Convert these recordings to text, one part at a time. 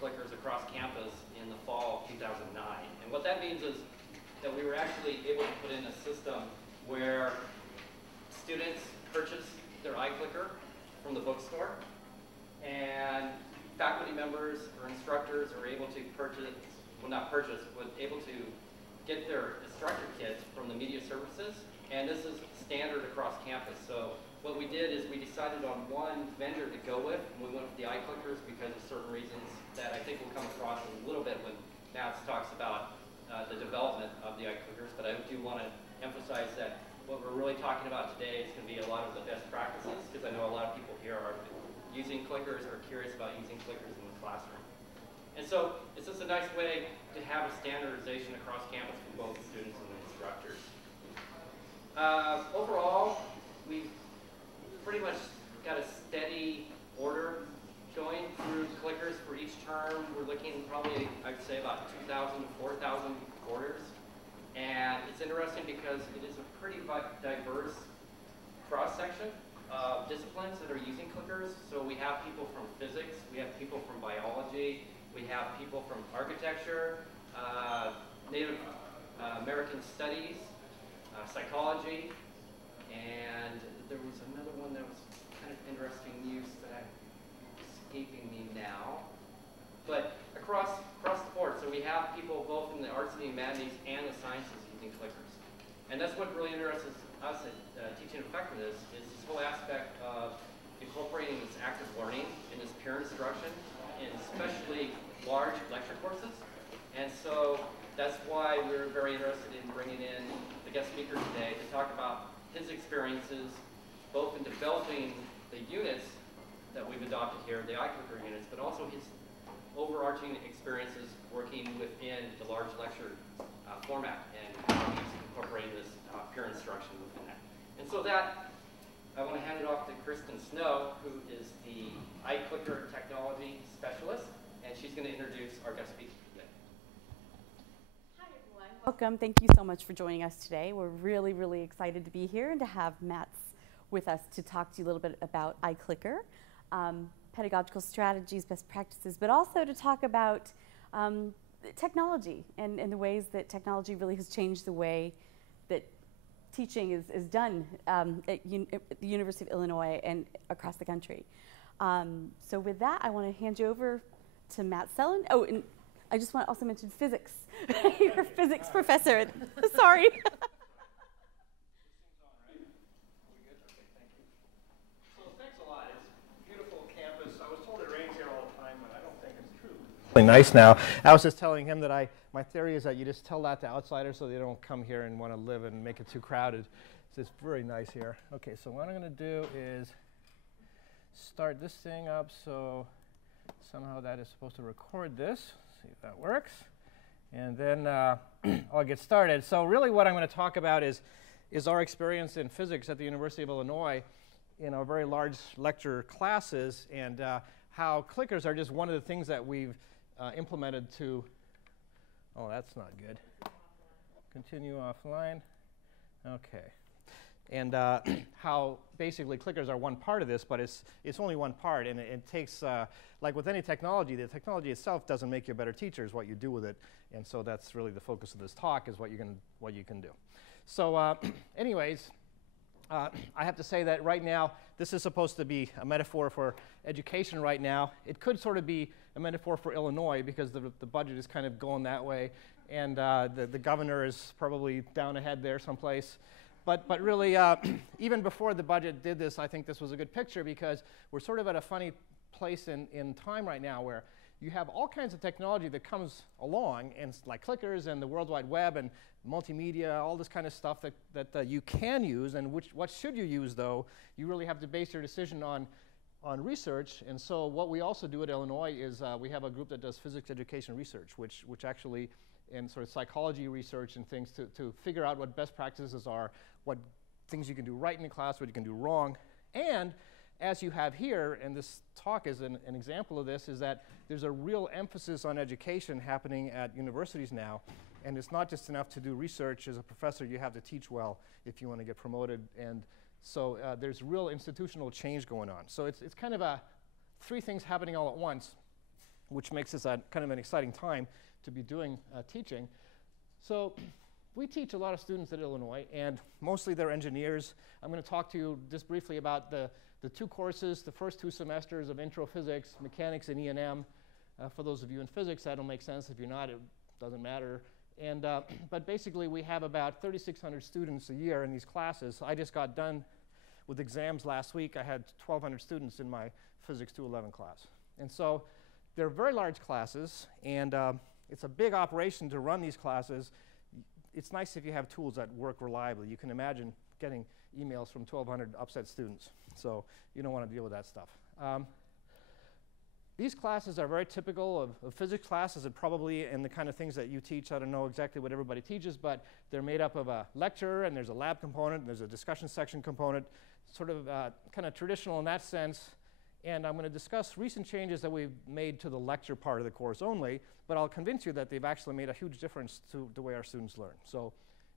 clickers across campus in the fall of 2009. And what that means is that we were actually able to put in a system where students purchase their iClicker from the bookstore, and faculty members or instructors are able to purchase, well not purchase, but able to get their instructor kits from the media services, and this is standard across campus. So what we did is we decided on one vendor to go with, and we went with the iClickers because of certain reasons that I think will come across a little bit when Matt talks about the development of the iClickers, but I do want to emphasize that what we're really talking about today is going to be a lot of the best practices, because I know a lot of people here are using clickers or curious about using clickers in the classroom. And so it's just a nice way to have a standardization across campus for both students and instructors. Overall, we've pretty much got a steady order going through clickers for each term. We're looking probably, I'd say, about 2,000 to 4,000 orders. And it's interesting because it is a pretty diverse cross-section of disciplines that are using clickers. So we have people from physics, we have people from biology, we have people from architecture, Native American studies, psychology, and there was another one that was kind of interesting use that I'm escaping me now. But across the board, so we have people both in the arts and the humanities and the sciences using clickers. And that's what really interests us at Teaching Effectiveness, is this whole aspect of incorporating this active learning in this peer instruction, in especially large lecture courses. And so that's why we're very interested in bringing in the guest speaker today to talk about his experiences, both in developing the units that we've adopted here, the iClicker units, but also his overarching experiences working within the large lecture format and how he's incorporating this peer instruction within that. And so that, I want to hand it off to Kristen Snow, who is the iClicker technology specialist, and she's going to introduce our guest speaker today. Hi everyone, welcome. Thank you so much for joining us today. We're really, really excited to be here and to have Matt with us to talk to you a little bit about iClicker. Pedagogical strategies, best practices, but also to talk about technology and the ways that technology really has changed the way that teaching is done at the University of Illinois and across the country. So with that, I want to hand you over to Matt Selen. Oh, and I just want to also mention physics. You're a physics professor. Sorry. Nice now. I was just telling him that my theory is that you just tell that to outsiders so they don't come here and want to live and make it too crowded. So it's very nice here. Okay, so what I'm going to do is start this thing up so somehow that is supposed to record this. See if that works. And then I'll get started. So really what I'm going to talk about is our experience in physics at the University of Illinois in our very large lecture classes, and how clickers are just one of the things that we've implemented to, oh, that's not good. Continue offline. Okay. And how basically clickers are one part of this, but it's only one part, and it takes, like with any technology, the technology itself doesn't make you a better teacher, it's what you do with it. And so that's really the focus of this talk, is what you can do. So anyways, I have to say that right now, this is supposed to be a metaphor for education right now. It could sort of be a metaphor for Illinois, because the budget is kind of going that way, and the governor is probably down ahead there someplace. But really, even before the budget did this, I think this was a good picture, because we're sort of at a funny place in time right now where you have all kinds of technology that comes along, and like clickers and the World Wide Web and multimedia, all this kind of stuff that you can use, and what should you use, though? You really have to base your decision on research. And so what we also do at Illinois is we have a group that does physics education research, which actually, and sort of psychology research and things to figure out what best practices are, what things you can do right in the class, what you can do wrong. And as you have here, and this talk is an example of this, is that there's a real emphasis on education happening at universities now. And it's not just enough to do research as a professor, you have to teach well if you want to get promoted. And so there's real institutional change going on. So it's kind of three things happening all at once. which makes this a kind of an exciting time to be doing teaching. So we teach a lot of students at Illinois, and mostly they're engineers. I'm going to talk to you just briefly about the two courses, the first 2 semesters of intro physics, mechanics, and E&M. For those of you in physics, that'll make sense. If you're not, it doesn't matter. And, but basically, we have about 3,600 students a year in these classes. I just got done with exams last week. I had 1,200 students in my Physics 211 class. And so they're very large classes, and it's a big operation to run these classes. It's nice if you have tools that work reliably. You can imagine getting emails from 1,200 upset students. So you don't want to deal with that stuff. These classes are very typical of physics classes, and probably in the kind of things that you teach. I don't know exactly what everybody teaches, but they're made up of a lecture, and there's a lab component, and there's a discussion section component, sort of kind of traditional in that sense. And I'm going to discuss recent changes that we've made to the lecture part of the course only, but I'll convince you that they've actually made a huge difference to the way our students learn. So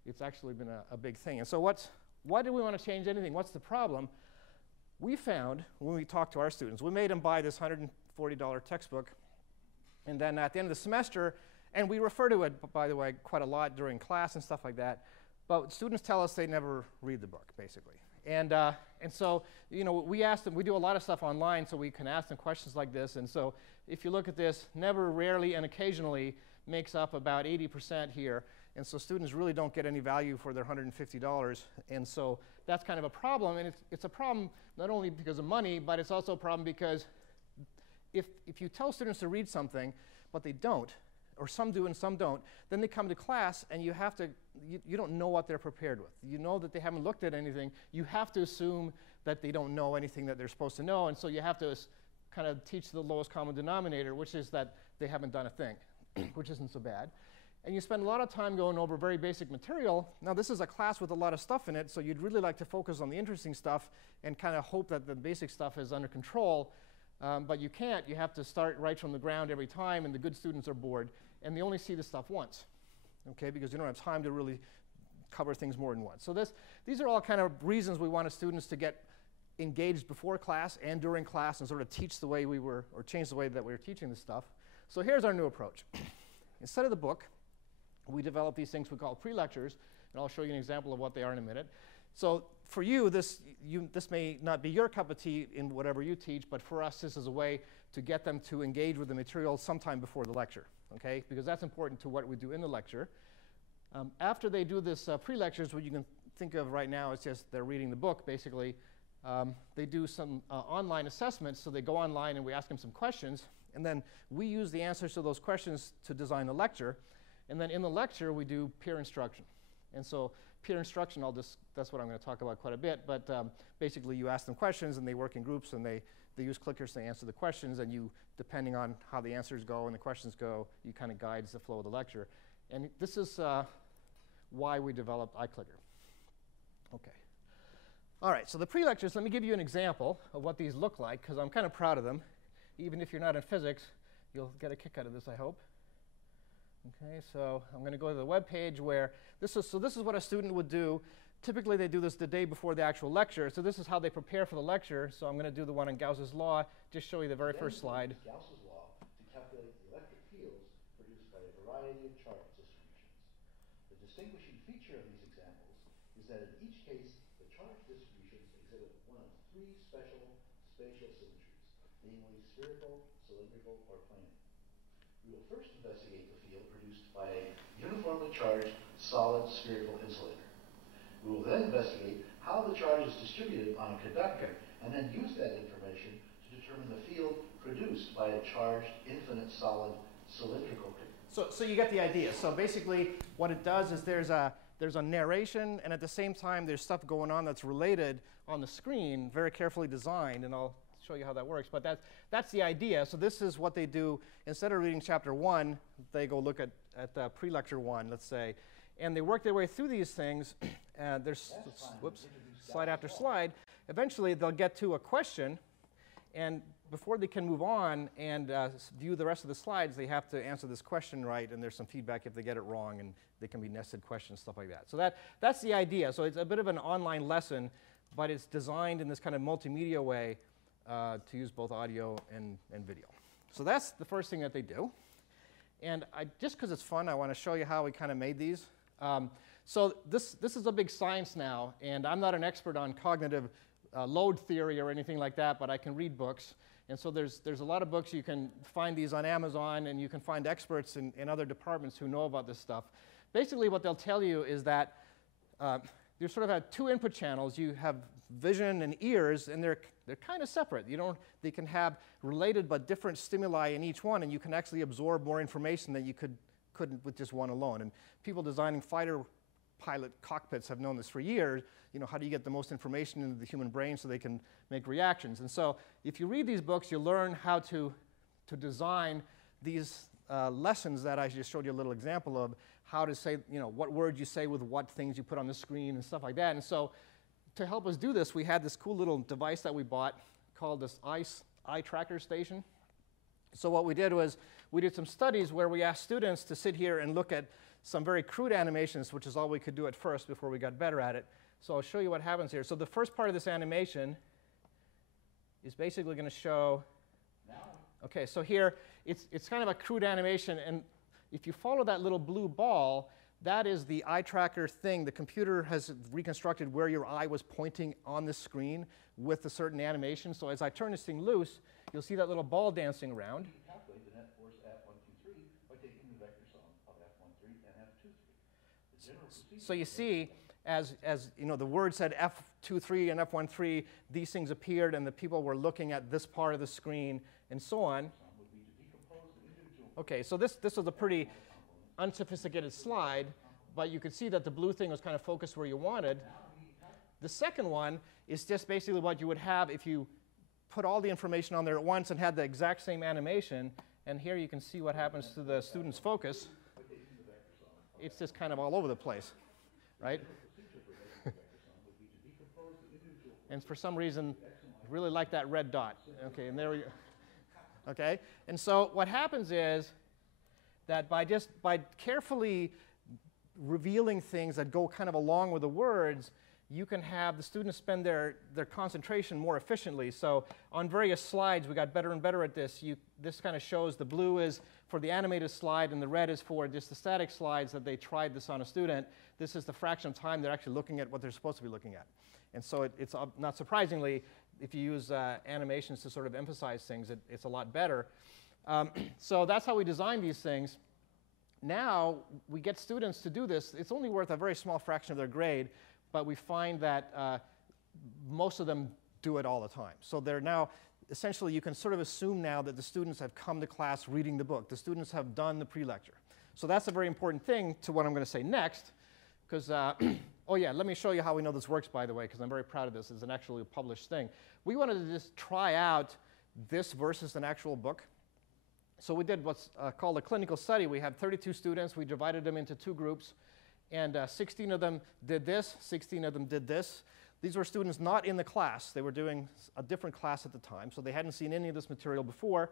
it's actually been a big thing. And so why do we want to change anything? What's the problem? We found, when we talked to our students, we made them buy this $140 textbook, and then at the end of the semester, and we refer to it, by the way, quite a lot during class and stuff like that, but students tell us they never read the book, basically. And so, you know, we ask them, we do a lot of stuff online, so we can ask them questions like this. And so if you look at this, never, rarely, and occasionally makes up about 80% here. And so students really don't get any value for their $150. And so that's kind of a problem. And it's a problem not only because of money, but it's also a problem because if you tell students to read something, but they don't, or some do and some don't, then they come to class and you don't know what they're prepared with. You know that they haven't looked at anything. You have to assume that they don't know anything that they're supposed to know, and so you have to kind of teach the lowest common denominator, which is that they haven't done a thing, which isn't so bad. And you spend a lot of time going over very basic material. Now, this is a class with a lot of stuff in it, so you'd really like to focus on the interesting stuff and kind of hope that the basic stuff is under control. But you can't. You have to start right from the ground every time, and the good students are bored. And they only see this stuff once, okay, because you don't have time to really cover things more than once. So these are all kind of reasons we wanted students to get engaged before class and during class and sort of teach the way we were, or change the way that we were teaching this stuff. So here's our new approach. Instead of the book, we developed these things we call pre-lectures, and I'll show you an example of what they are in a minute. So for you, this may not be your cup of tea in whatever you teach, but for us, this is a way to get them to engage with the material sometime before the lecture, okay? Because that's important to what we do in the lecture. After they do this pre-lectures, what you can think of right now is just they're reading the book, basically. They do some online assessments, so they go online and we ask them some questions, and then we use the answers to those questions to design the lecture. And then in the lecture, we do peer instruction. And so peer instruction, that's what I'm going to talk about quite a bit, but basically you ask them questions and they work in groups and they use clickers to answer the questions, and you, depending on how the answers go and the questions go, you kind of guides the flow of the lecture. And this is why we developed iClicker. Okay. All right, so the pre-lectures, let me give you an example of what these look like, because I'm kind of proud of them. Even if you're not in physics, you'll get a kick out of this, I hope. Okay, so I'm going to go to the web page where this is what a student would do. Typically, they do this the day before the actual lecture. So this is how they prepare for the lecture. So I'm going to do the one on Gauss's law, just show you the very first slide. Gauss's law to calculate the electric fields produced by a variety of charge distributions. The distinguishing feature of these examples is that in each case, the charge distributions exhibit one of three special spatial symmetries, namely spherical, cylindrical, or planar. We will first investigate the field produced by a uniformly charged solid spherical insulator. We will then investigate how the charge is distributed on a conductor and then use that information to determine the field produced by a charged infinite solid cylindrical conductor. So you get the idea. So basically what it does is there's a narration, and at the same time there's stuff going on that's related on the screen, very carefully designed, and I'll show you how that works. But that's the idea. So this is what they do. Instead of reading chapter 1, they go look at pre-lecture 1, let's say, and they work their way through these things. There's slide after slide. Eventually, they'll get to a question, and before they can move on and view the rest of the slides, they have to answer this question right, and there's some feedback if they get it wrong, and they can be nested questions, stuff like that. So that's the idea. So it's a bit of an online lesson, but it's designed in this kind of multimedia way to use both audio and video. So that's the first thing that they do. And just because it's fun, I want to show you how we kind of made these. So this is a big science now, and I'm not an expert on cognitive load theory or anything like that, but I can read books. And so there's a lot of books. You can find these on Amazon, and you can find experts in other departments who know about this stuff. Basically, what they'll tell you is that you sort of have two input channels. You have vision and ears, and they're kind of separate. They can have related but different stimuli in each one, and you can actually absorb more information than you couldn't with just one alone. And people designing fighter pilot cockpits have known this for years. How do you get the most information into the human brain so they can make reactions? And so if you read these books, you learn how to design these lessons that I just showed you a little example of, how to say, what words you say with what things you put on the screen and stuff like that. And so to help us do this, we had this cool little device that we bought called this eye tracker station. So what we did was we did some studies where we asked students to sit here and look at some very crude animations, which is all we could do at first before we got better at it. So I'll show you what happens here. So the first part of this animation is basically going to show, okay, so here it's kind of a crude animation, and if you follow that little blue ball, that is the eye tracker thing. The computer has reconstructed where your eye was pointing on the screen with a certain animation. So as I turn this thing loose, you'll see that little ball dancing around. You can calculate the net force F123 by taking the vector sum of F13 and F23. The general procedure. So you see, as the word said F23 and F13, these things appeared, and the people were looking at this part of the screen, and so on. Okay, so this was a pretty unsophisticated slide, but you could see that the blue thing was kind of focused where you wanted. The second one is just basically what you would have if you put all the information on there at once and had the exact same animation. And here you can see what happens to the student's focus. It's just kind of all over the place, right? And for some reason, I really like that red dot. Okay, and there we go. Okay, and so what happens is that by carefully revealing things that go kind of along with the words, you can have the students spend their concentration more efficiently. So on various slides, we got better and better at this. This kind of shows the blue is for the animated slide, and the red is for just the static slides that they tried this on a student. This is the fraction of time they're actually looking at what they're supposed to be looking at. And so it's not surprisingly, if you use animations to sort of emphasize things, it's a lot better. So that's how we design these things. Now we get students to do this. It's only worth a very small fraction of their grade, but we find that most of them do it all the time. So they're now, essentially, you can sort of assume now that the students have come to class reading the book. The students have done the pre-lecture. So that's a very important thing to what I'm going to say next, because oh yeah, let me show you how we know this works, by the way, because I'm very proud of this. It's an actually published thing. We wanted to just try out this versus an actual book. So we did what's called a clinical study. We had 32 students. We divided them into two groups, and 16 of them did this, 16 of them did this. These were students not in the class. They were doing a different class at the time, so they hadn't seen any of this material before.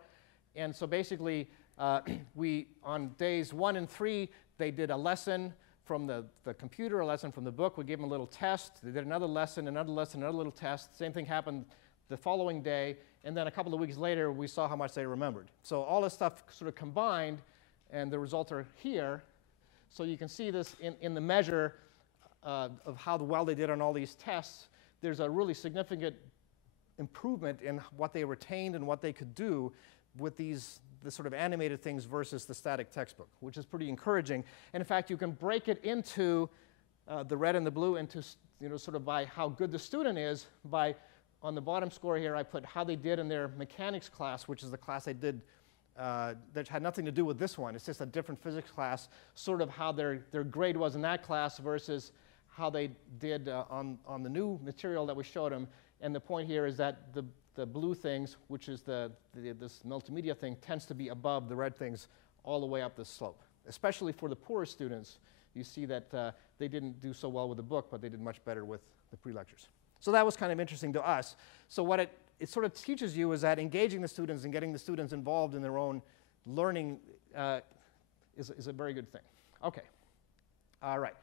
And so basically, on days 1 and 3, they did a lesson from the computer, a lesson from the book. We gave them a little test. They did another lesson, another little test. Same thing happened the following day. And then a couple of weeks later, we saw how much they remembered. So all this stuff sort of combined, and the results are here. So you can see this in the measure of how well they did on all these tests. There's a really significant improvement in what they retained and what they could do with the sort of animated things versus the static textbook, which is pretty encouraging. And in fact, you can break it into the red and the blue into, sort of by how good the student is. By on the bottom score here, I put how they did in their mechanics class, which is the class I did that had nothing to do with this one. It's just a different physics class, sort of how their grade was in that class versus how they did on the new material that we showed them. And the point here is that the blue things, which is this multimedia thing, tends to be above the red things all the way up the slope. Especially for the poorer students, you see that they didn't do so well with the book, but they did much better with the pre-lectures. So that was kind of interesting to us. So what it sort of teaches you is that engaging the students and getting the students involved in their own learning is a very good thing. Okay. All right.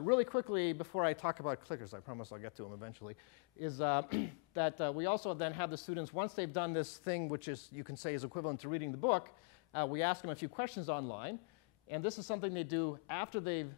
Really quickly, before I talk about clickers, I promise I'll get to them eventually, is that we also then have the students, once they've done this thing, which is, you can say, is equivalent to reading the book, we ask them a few questions online. And this is something they do after they've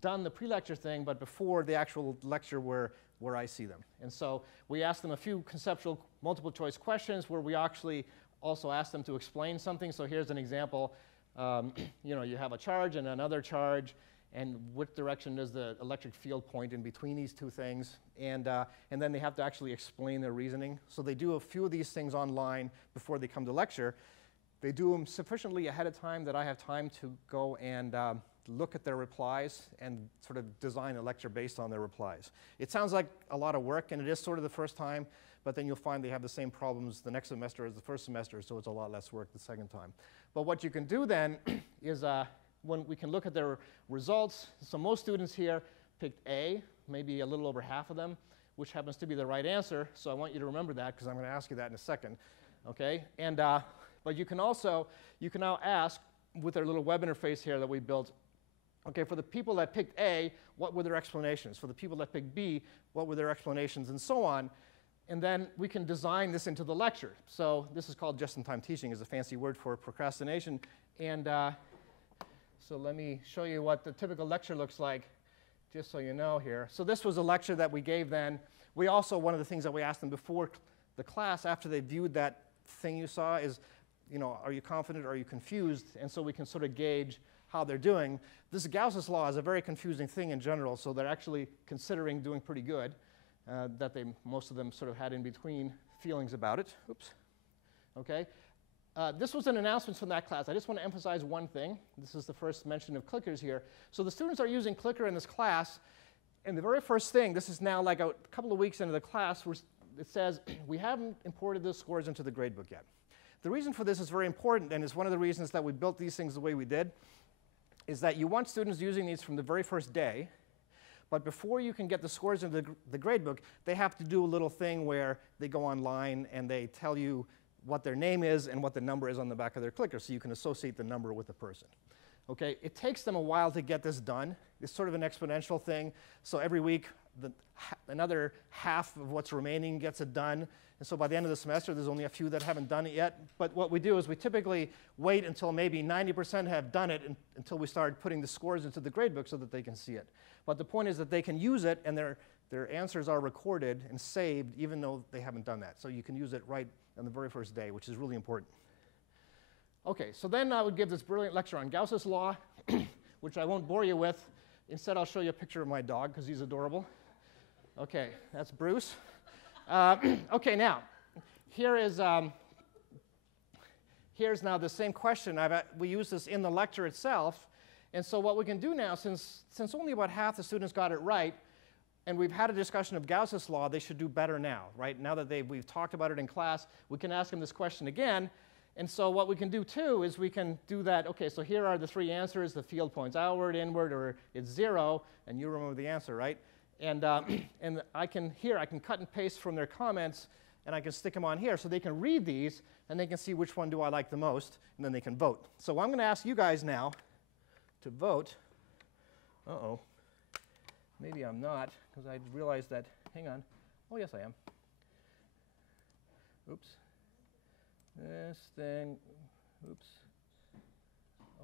done the pre-lecture thing, but before the actual lecture where I see them. And so we ask them a few conceptual multiple choice questions where we actually also ask them to explain something. So here's an example. You have a charge and another charge, and what direction does the electric field point in between these two things? And then they have to actually explain their reasoning. So they do a few of these things online before they come to lecture. They do them sufficiently ahead of time that I have time to go and look at their replies and sort of design a lecture based on their replies. It sounds like a lot of work, and it is sort of the first time, but then you'll find they have the same problems the next semester as the first semester, so it's a lot less work the second time. But what you can do then is when we can look at their results. So most students here picked A, maybe a little over half of them, which happens to be the right answer. So I want you to remember that, because I'm going to ask you that in a second. Okay? And but you can now ask with our little web interface here that we built, okay, for the people that picked A, what were their explanations? For the people that picked B, what were their explanations, and so on. And then we can design this into the lecture. So this is called just-in-time teaching, is a fancy word for procrastination. And so let me show you what the typical lecture looks like, just so you know here. So this was a lecture that we gave then. We also, one of the things that we asked them before the class, after they viewed that thing you saw, is, are you confident, or are you confused? And so we can sort of gauge how they're doing. This Gauss's law is a very confusing thing in general, so they're actually considering doing pretty good, that most of them sort of had in between feelings about it. Oops. Okay. This was an announcement from that class. I just want to emphasize one thing. This is the first mention of clickers here. So the students are using clicker in this class, and the very first thing, this is now like a couple of weeks into the class, where it says, we haven't imported those scores into the gradebook yet. The reason for this is very important, and it's one of the reasons that we built these things the way we did, is that you want students using these from the very first day, but before you can get the scores into the gradebook, they have to do a little thing where they go online and they tell you what their name is and what the number is on the back of their clicker, so you can associate the number with the person. Okay, it takes them a while to get this done. It's sort of an exponential thing. So every week, another half of what's remaining gets it done. And so by the end of the semester, there's only a few that haven't done it yet. But what we do is we typically wait until maybe 90% have done it until we start putting the scores into the gradebook so that they can see it. But the point is that they can use it, and their answers are recorded and saved even though they haven't done that. So you can use it right on the very first day, which is really important. Okay, so then I would give this brilliant lecture on Gauss's law, which I won't bore you with. Instead, I'll show you a picture of my dog, because he's adorable. Okay, that's Bruce. Okay, now, here's now the same question. We use this in the lecture itself. And so what we can do now, since only about half the students got it right, and we've had a discussion of Gauss's law, they should do better now, right? Now that we've talked about it in class, we can ask them this question again. And so what we can do, too, is we can do that. OK, so here are the three answers. The field points outward, inward, or it's 0. And you remember the answer, right? And I can cut and paste from their comments, and I can stick them on here. So they can read these, and they can see which one do I like the most, and then they can vote. So I'm going to ask you guys now to vote. Uh-oh. Maybe I'm not, because I realized that. Hang on. Oh, yes, I am. Oops. This thing, oops,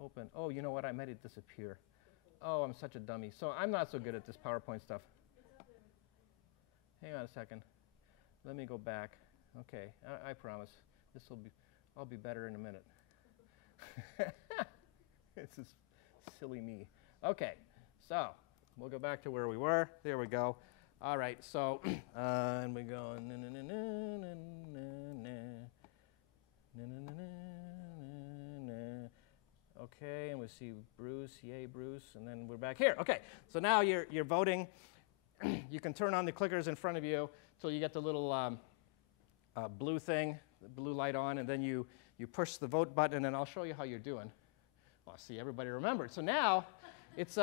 open. Oh, you know what? I made it disappear. Oh, I'm such a dummy. So I'm not so good at this PowerPoint stuff. Hang on a second. Let me go back. Okay, I promise. I'll be better in a minute. This is silly me. Okay, so we'll go back to where we were. There we go. All right, so, and we go, Okay, and we see Bruce, yay Bruce, and then we're back here. Okay, so now you're voting. You can turn on the clickers in front of you till you get the little blue thing, the blue light on, and then you push the vote button, and I'll show you how you're doing. Oh, see, everybody remembered. So now it's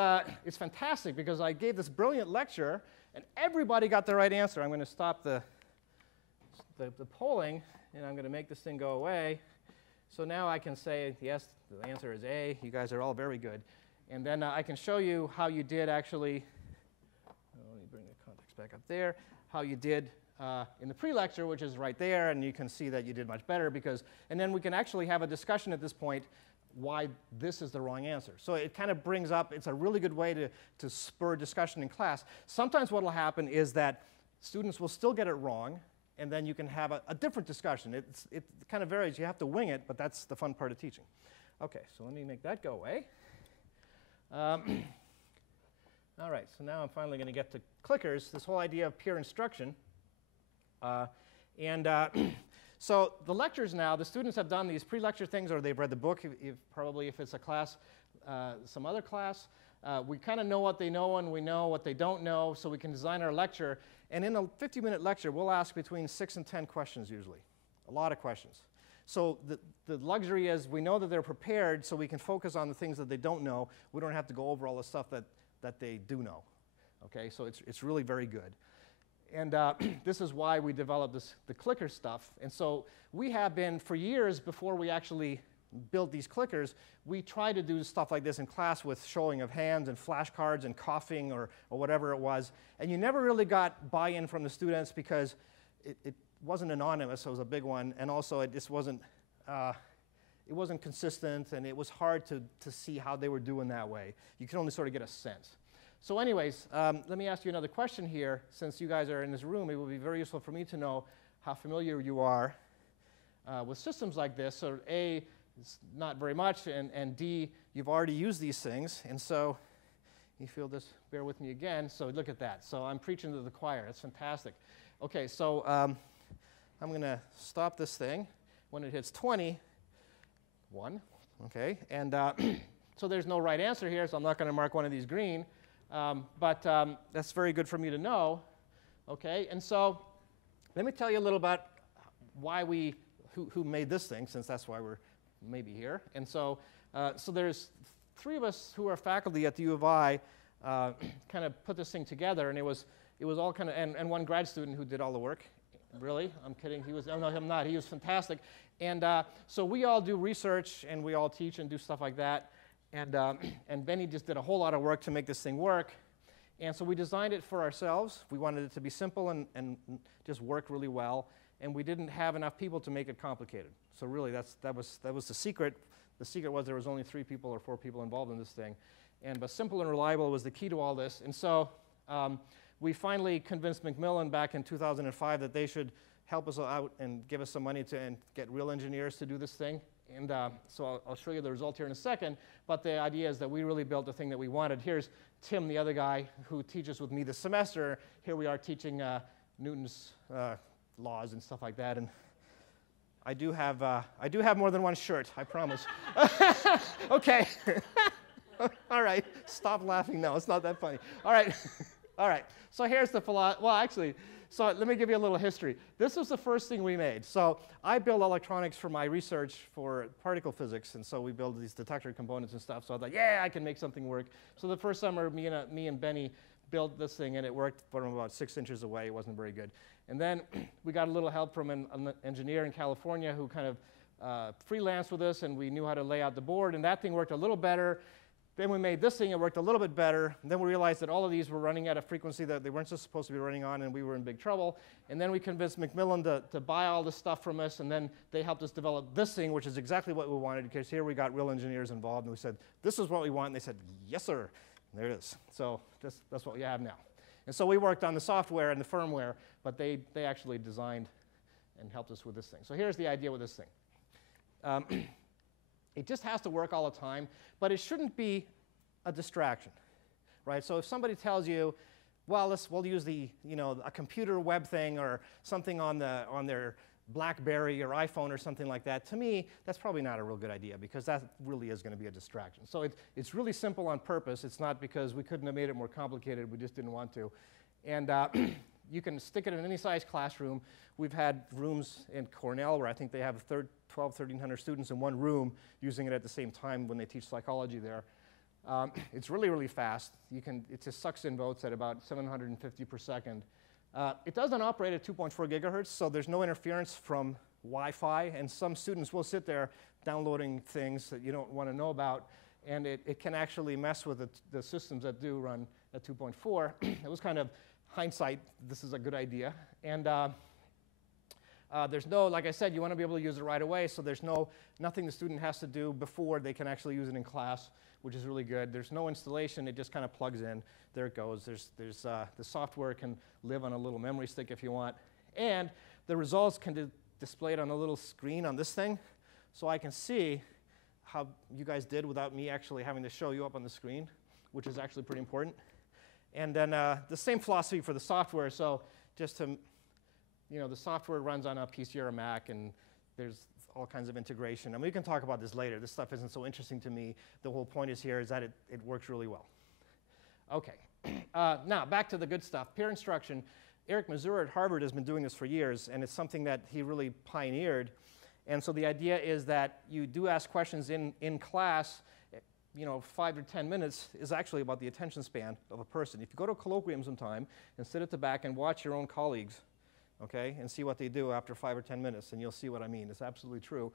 fantastic, because I gave this brilliant lecture, and everybody got the right answer. I'm going to stop the polling, and I'm going to make this thing go away. So now I can say, yes, the answer is A. You guys are all very good. And then I can show you how you did actually, let me bring the context back up there, how you did in the pre-lecture, which is right there, and you can see that you did much better because, and then we can actually have a discussion at this point why this is the wrong answer. So it kind of brings up, it's a really good way to spur discussion in class. Sometimes what will happen is that students will still get it wrong, and then you can have a different discussion. It kind of varies. You have to wing it, but that's the fun part of teaching. Okay, so let me make that go away. All right, so now I'm finally going to get to clickers, this whole idea of peer instruction. So the lectures now, the students have done these pre-lecture things, or they've read the book, probably if it's a class, some other class. We kind of know what they know and we know what they don't know, so we can design our lecture. And in a 50-minute lecture, we'll ask between 6 and 10 questions usually, a lot of questions. So the luxury is we know that they're prepared, so we can focus on the things that they don't know. We don't have to go over all the stuff that they do know. Okay, so it's really very good. And this is why we developed the clicker stuff. And so we have been, for years before we actually built these clickers, we tried to do stuff like this in class with showing of hands and flashcards and coughing or whatever it was. And you never really got buy-in from the students because it wasn't anonymous, so it was a big one. And also it just wasn't consistent, and it was hard to see how they were doing that way. You can only sort of get a sense. So anyways, let me ask you another question here. Since you guys are in this room, it would be very useful for me to know how familiar you are with systems like this. So A, it's not very much, and D, you've already used these things. And so you feel this, bear with me again. So look at that. So I'm preaching to the choir. That's fantastic. Okay, so I'm going to stop this thing when it hits 20. 1, okay. And so there's no right answer here, so I'm not going to mark one of these green. But that's very good for me to know, okay? And so let me tell you a little about why who made this thing, since that's why we're maybe here. And so there's 3 of us who are faculty at the U of I kind of put this thing together, and it was all kind of, and one grad student who did all the work. Really? I'm kidding. He was, oh no, I'm not. He was fantastic. And so we all do research, and we all teach and do stuff like that. And Benny just did a whole lot of work to make this thing work. And so we designed it for ourselves. We wanted it to be simple and just work really well. And we didn't have enough people to make it complicated. So really, that was the secret. The secret was there was only 3 people or 4 people involved in this thing. But simple and reliable was the key to all this. And so we finally convinced Macmillan back in 2005 that they should help us out and give us some money and get real engineers to do this thing. And so I'll show you the result here in a second. But the idea is that we really built the thing that we wanted. Here's Tim, the other guy who teaches with me this semester. Here we are teaching Newton's laws and stuff like that. And I do have more than one shirt, I promise. Okay. All right. Stop laughing. No, it's not that funny. All right. All right. So here's the philosophy. Well, actually, so let me give you a little history. This was the first thing we made. So I build electronics for my research for particle physics, and so we build these detector components and stuff. So I thought, yeah, I can make something work. So the first summer, me and Benny built this thing, and it worked from about 6 inches away. It wasn't very good. And then we got a little help from an engineer in California who kind of freelanced with us, and we knew how to lay out the board, and that thing worked a little better. Then we made this thing, it worked a little bit better. And then we realized that all of these were running at a frequency that they weren't supposed to be running on, and we were in big trouble. And then we convinced Macmillan to buy all this stuff from us, and then they helped us develop this thing, which is exactly what we wanted, because here we got real engineers involved, and we said, this is what we want, and they said, yes, sir. And there it is. So that's what we have now. And so we worked on the software and the firmware, but they actually designed and helped us with this thing. So here's the idea with this thing. It just has to work all the time, but it shouldn't be a distraction, right? So if somebody tells you, well, we'll use a computer web thing or something on their BlackBerry or iPhone or something like that, to me, that's probably not a real good idea, because that really is going to be a distraction. So it's really simple on purpose. It's not because we couldn't have made it more complicated. We just didn't want to. And you can stick it in any size classroom. We've had rooms in Cornell where I think they have 1,300 students in one room using it at the same time when they teach psychology there. It's really, really fast. It just sucks in votes at about 750 per second. It doesn't operate at 2.4 gigahertz, so there's no interference from Wi-Fi. And some students will sit there downloading things that you don't want to know about. and it can actually mess with the systems that do run at 2.4. It was kind of hindsight, this is a good idea. And there's no, like I said, you want to be able to use it right away, so there's nothing the student has to do before they can actually use it in class, which is really good. There's no installation, it just kind of plugs in. There it goes. The software can live on a little memory stick if you want. And the results can be displayed on a little screen on this thing, so I can see how you guys did without me actually having to show you up on the screen, which is actually pretty important. And then the same philosophy for the software. So just to, the software runs on a PC or a Mac, and there's all kinds of integration. And we can talk about this later. This stuff isn't so interesting to me. The whole point is that it works really well. Okay, now back to the good stuff. Peer instruction. Eric Mazur at Harvard has been doing this for years, and it's something that he really pioneered. And so the idea is that you do ask questions in class. 5 to 10 minutes is actually about the attention span of a person. If you go to a colloquium sometime and sit at the back and watch your own colleagues, okay, and see what they do after 5 or 10 minutes, and you'll see what I mean. It's absolutely true.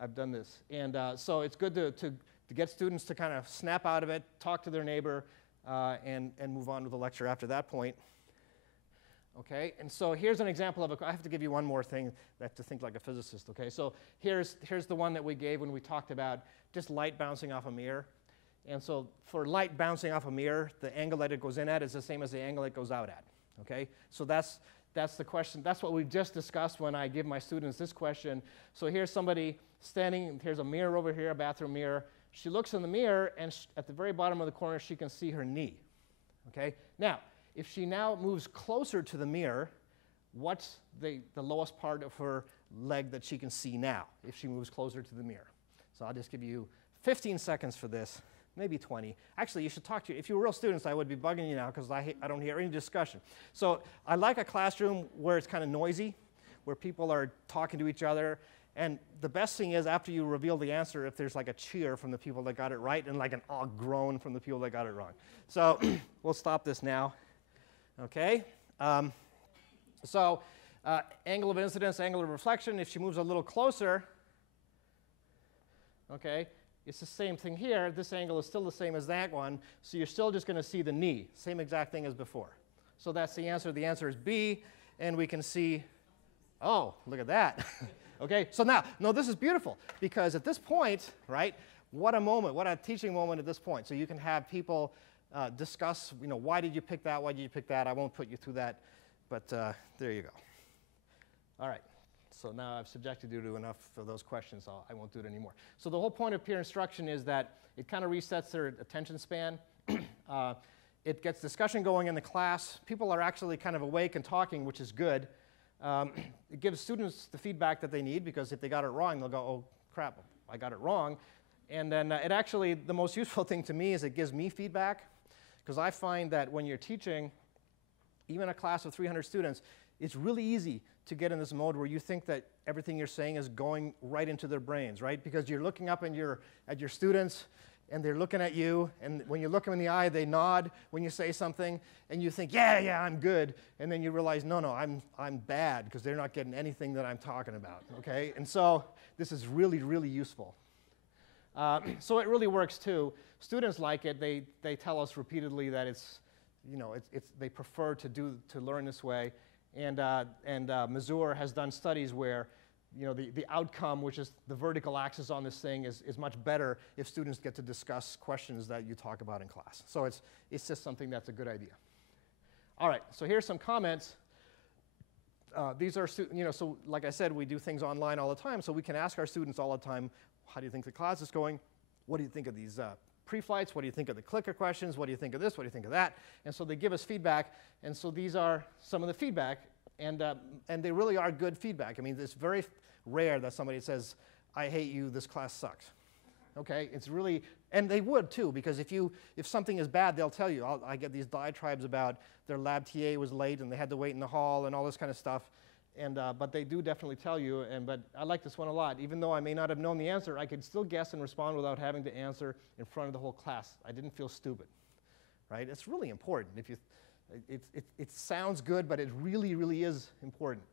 I've done this. And so it's good to get students to kind of snap out of it, talk to their neighbor, and move on to the lecture after that point. Okay, and so here's an example of I have to give you one more thing to think like a physicist, okay? So here's the one that we gave when we talked about just light bouncing off a mirror. And so for light bouncing off a mirror, the angle that it goes in at is the same as the angle it goes out at, okay? So that's the question. That's what we just discussed when I give my students this question. So here's somebody standing, here's a mirror over here, a bathroom mirror. She looks in the mirror, and at the very bottom of the corner, she can see her knee, okay? Now, if she now moves closer to the mirror, what's the lowest part of her leg that she can see now if she moves closer to the mirror? So I'll just give you 15 seconds for this, maybe 20. Actually, you should talk to you. If you were real students, I would be bugging you now because I don't hear any discussion. So I like a classroom where it's kind of noisy, where people are talking to each other. And the best thing is after you reveal the answer, if there's like a cheer from the people that got it right and like an odd groan from the people that got it wrong. So we'll stop this now. Okay, angle of incidence, angle of reflection. If she moves a little closer, okay, it's the same thing here. This angle is still the same as that one, so you're still just going to see the knee. Same exact thing as before. So that's the answer. The answer is B, and we can see, oh, look at that. Okay, so now, no, this is beautiful, because at this point, right, what a moment, what a teaching moment at this point. So you can have people discuss, why did you pick that? Why did you pick that? I won't put you through that, but there you go. All right, so now I've subjected you to enough of those questions, so I won't do it anymore. So the whole point of peer instruction is that it kind of resets their attention span. It gets discussion going in the class. People are actually kind of awake and talking, which is good. It gives students the feedback that they need, because if they got it wrong, they'll go, oh, crap, I got it wrong. And then the most useful thing to me is it gives me feedback. Because I find that when you're teaching, even a class of 300 students, it's really easy to get in this mode where you think that everything you're saying is going right into their brains, right? Because you're looking up at your students, and they're looking at you, and when you look them in the eye, they nod when you say something, and you think, yeah, I'm good. And then you realize, no, I'm bad, because they're not getting anything that I'm talking about, okay? And so this is really, really useful. So it really works too. Students like it. They tell us repeatedly that they prefer to learn this way. And Mazur has done studies where the outcome, which is the vertical axis on this thing, is much better if students get to discuss questions that you talk about in class. So it's just something that's a good idea. All right. So here's some comments. These are so like I said, we do things online all the time, so we can ask our students all the time, how do you think the class is going? What do you think of these pre-flights? What do you think of the clicker questions? What do you think of this? What do you think of that? And so they give us feedback. And so these are some of the feedback. And they really are good feedback. I mean, it's very rare that somebody says, I hate you, this class sucks. Okay? It's really, and they would too, because if something is bad, they'll tell you. I get these diatribes about their lab TA was late and they had to wait in the hall and all this kind of stuff. But they do definitely tell you, but I like this one a lot. Even though I may not have known the answer, I could still guess and respond without having to answer in front of the whole class. I didn't feel stupid, right? It's really important. It sounds good, but it really, really is important.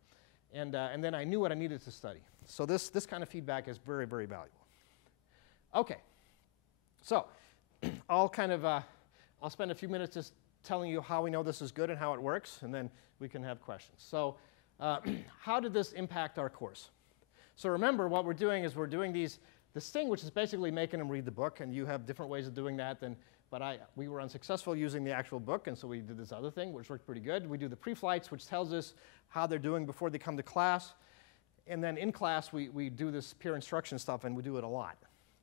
And then I knew what I needed to study. So this kind of feedback is very, very valuable. Okay, so I'll kind of, I'll spend a few minutes just telling you how we know this is good and how it works, and then we can have questions. So how did this impact our course? So remember, what we're doing is we're doing this thing, which is basically making them read the book, and you have different ways of doing that but we were unsuccessful using the actual book, and so we did this other thing, which worked pretty good. We do the pre-flights, which tells us how they're doing before they come to class. And then in class, we do this peer instruction stuff, and we do it a lot.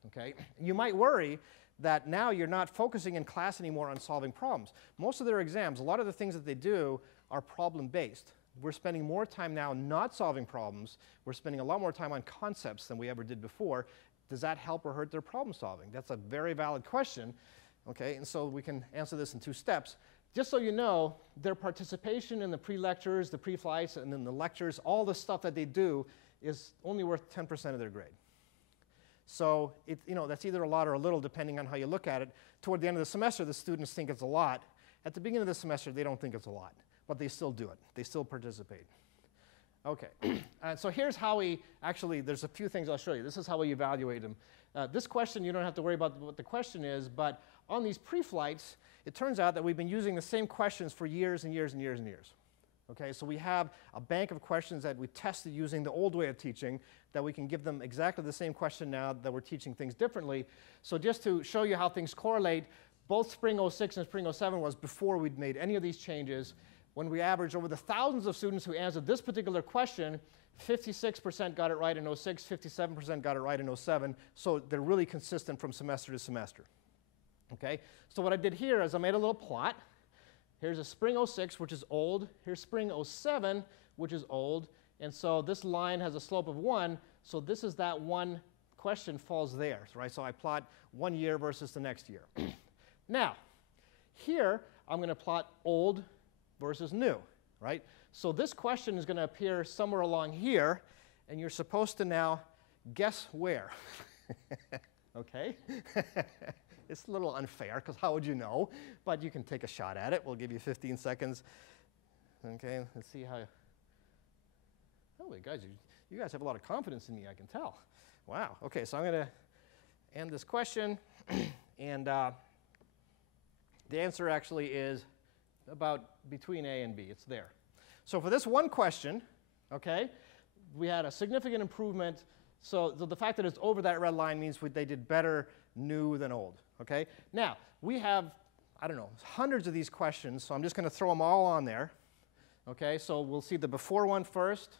Okay? You might worry that now you're not focusing in class anymore on solving problems. Most of their exams, a lot of the things that they do are problem-based. We're spending more time now not solving problems. We're spending a lot more time on concepts than we ever did before. Does that help or hurt their problem solving? That's a very valid question. Okay, and so we can answer this in 2 steps. Just so you know, their participation in the pre-lectures, the pre-flights, and then the lectures, all the stuff that they do is only worth 10% of their grade. So that's either a lot or a little, depending on how you look at it. Toward the end of the semester, the students think it's a lot. At the beginning of the semester, they don't think it's a lot, but they still do it. They still participate. Okay, so here's how there's a few things I'll show you. This is how we evaluate them. This question, you don't have to worry about what the question is, but on these pre-flights, it turns out that we've been using the same questions for years and years and years and years. Okay, so we have a bank of questions that we tested using the old way of teaching that we can give them exactly the same question now that we're teaching things differently. So just to show you how things correlate, both Spring 06 and Spring 07 was before we'd made any of these changes. When we averaged over the thousands of students who answered this particular question, 56% got it right in 06, 57% got it right in 07, so they're really consistent from semester to semester. Okay, so what I did here is I made a little plot. Here's a Spring 06, which is old. Here's Spring 07, which is old. And so this line has a slope of 1, so this is that one question falls there, right? So I plot 1 year versus the next year. Now, here I'm going to plot old versus new, right? So this question is going to appear somewhere along here, and you're supposed to now guess where. Okay? It's a little unfair, because how would you know? But you can take a shot at it. We'll give you 15 seconds. Okay, let's see how. Oh, you guys have a lot of confidence in me, I can tell. Wow. Okay, so I'm going to end this question, and the answer actually is about between A and B. It's there. So for this one question, okay, we had a significant improvement. So the fact that it's over that red line means they did better new than old. Okay. Now we have, I don't know, hundreds of these questions. So I'm just going to throw them all on there. Okay. So we'll see the before one first,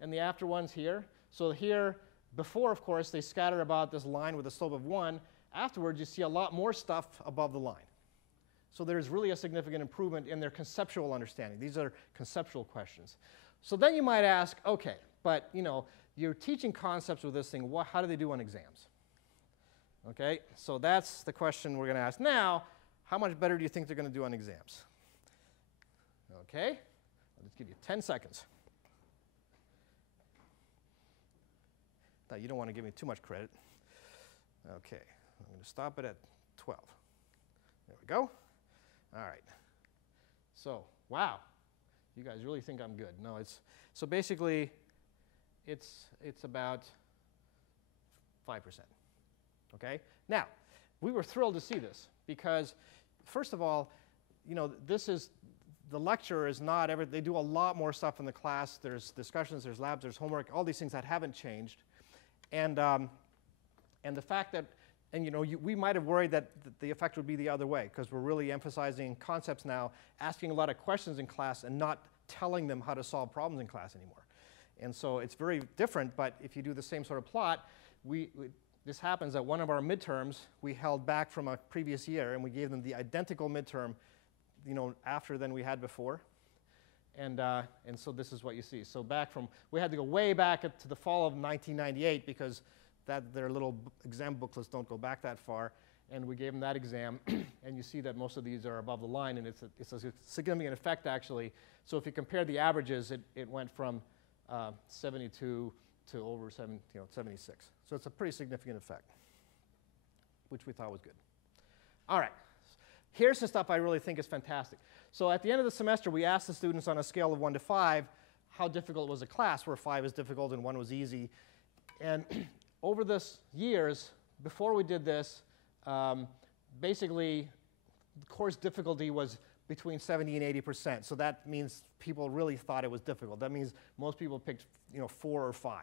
and the after ones here. So here, before, of course, they scatter about this line with a slope of 1. Afterwards, you see a lot more stuff above the line. So there's really a significant improvement in their conceptual understanding. These are conceptual questions. So then you might ask, okay, but you're teaching concepts with this thing. How do they do on exams? Okay, so that's the question we're going to ask now. How much better do you think they're going to do on exams? Okay, I'll just give you 10 seconds. Now, you don't want to give me too much credit. Okay, I'm going to stop it at 12. There we go. All right. So, wow, you guys really think I'm good. No, so basically, it's about 5%. Okay? Now, we were thrilled to see this because, first of all, the lecture is not ever, they do a lot more stuff in the class. There's discussions, there's labs, there's homework, all these things that haven't changed. And the fact that, we might have worried that the effect would be the other way because we're really emphasizing concepts now, asking a lot of questions in class and not telling them how to solve problems in class anymore. And so it's very different, but if you do the same sort of plot, this happens at one of our midterms. We held back from a previous year, and we gave them the identical midterm, after than we had before. And so this is what you see. So we had to go way back to the fall of 1998 because their little exam booklets don't go back that far. And we gave them that exam, and you see that most of these are above the line, and it's a significant effect, actually. So if you compare the averages, it went from 72 to over 76. So it's a pretty significant effect, which we thought was good. All right. Here's the stuff I really think is fantastic. So at the end of the semester, we asked the students on a scale of 1 to 5 how difficult was a class, where 5 is difficult and 1 was easy. And over the years, before we did this, basically, the course difficulty was between 70 and 80%. So that means people really thought it was difficult. That means most people picked 4 or 5.